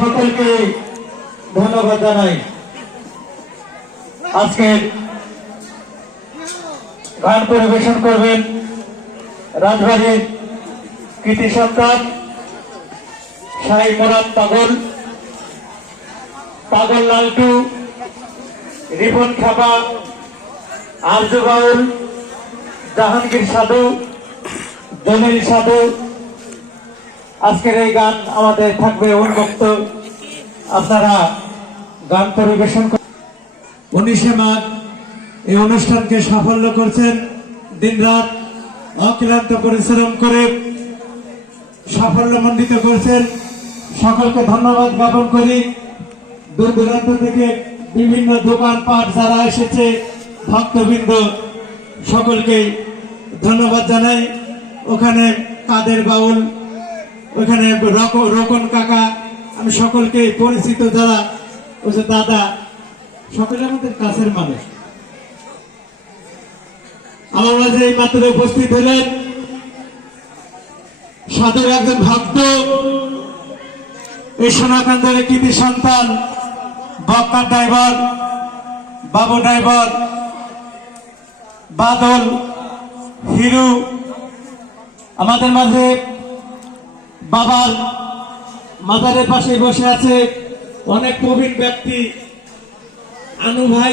সকলকে ধন্যবাদ জানাই। আজকে গান পরিবেশন করবেন রাজবাড়ির কৃতি সন্তান শাহী মুরাদ পাগল, পাগল লালটু, রিপন খাপা, আরজু বাউল, জাহাঙ্গীর সাধু, জলিল সাধু। আজকের এই গান আমাদের থাকবে উন্মুক্ত, আপনারা গান পরিবেশন। 19শে মাঘ এই অনুষ্ঠানকে সাফল্য করছেন, দিনরাত অক্লান্ত পরিশ্রম করে সাফল্যমণ্ডিত করছেন। সকলকে ধন্যবাদ জ্ঞাপন করি। দূর দূরান্ত থেকে বিভিন্ন দোকানপাট যারা এসেছে, ভক্তবৃন্দ, সকলকে ধন্যবাদ জানাই। ওখানে কাদের বাউল, ওখানে রকন কাকা, আমি সকলকে পরিচিত যারা, ওই যে দাদা, সকলে আমাদের কাছের মানুষ। আমার মাঝে এই মাত্র উপস্থিত হলেন সাধুর একজন ভক্ত, এই সোনাকান্দের কৃতি সন্তান, বক্কার ড্রাইভার, বাবু ড্রাইভার, বাদল, হিরু। আমাদের মাঝে বাবার মাজারের পাশে বসে আছে অনেক প্রবীণ ব্যক্তি, আনু ভাই।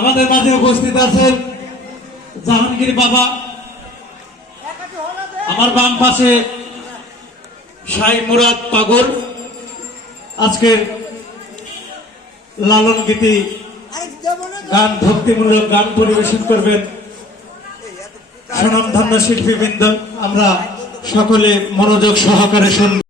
আমাদের মাঝে উপস্থিত আছেন জাহাঙ্গীর বাবা। আমার বাম পাশে শাহী মুরাদ পাগল আজকের লালন গীতি গান, ভক্তিমূলক গান পরিবেশন করবেন স্বনামধন্য শিল্পীবৃন্দ। আমরা সকলে মনোযোগ সহকারে শুনব।